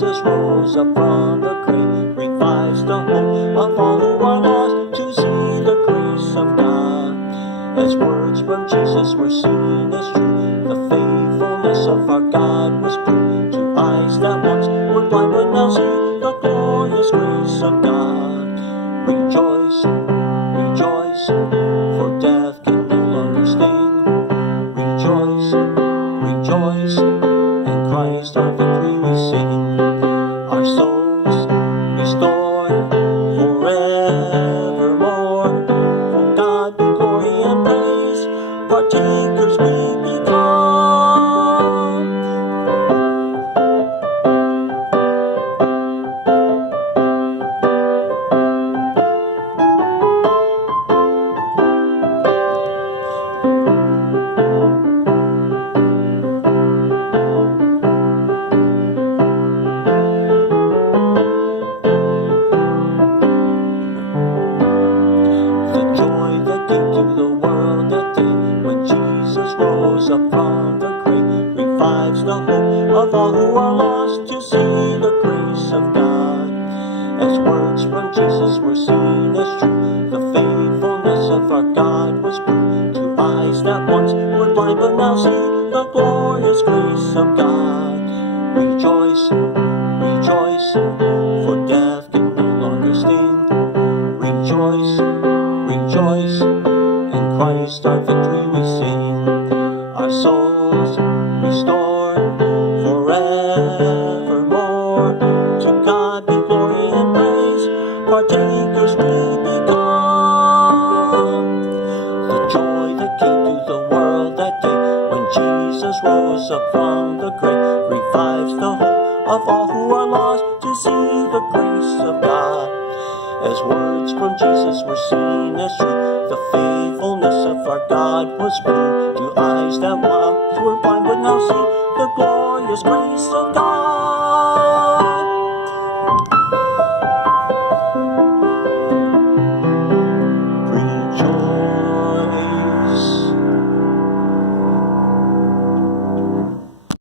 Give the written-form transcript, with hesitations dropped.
Jesus rose up from the grave, revives the hope of all who are lost to see the grace of God. As words from Jesus were seen as true, the faithfulness of our God was proved to eyes that once were blind but now see the glorious grace of God. Rejoice, rejoice, for death can no longer sting. Rejoice, rejoice, in Christ our victory we sing. Our souls restored forevermore. For God be glory and praise, partakers we become. The world that day when Jesus rose up from the grave, revives the hope of all who are lost to see the grace of God. As words from Jesus were seen as true, the faithfulness of our God was proved to eyes that once were blind but now see the glorious grace of God. Rejoice, rejoice, for death can no longer sting. Rejoice, rejoice, Christ our victory we sing. Our souls restored forevermore. To God be glory and praise, partakers we become. The joy that came to the world that day when Jesus rose up from the grave, revives the hope of all who are lost to see the grace of God. As words from Jesus were seen as true, the faithfulness of our God was proved to eyes that once were blind but now see the glorious grace of God.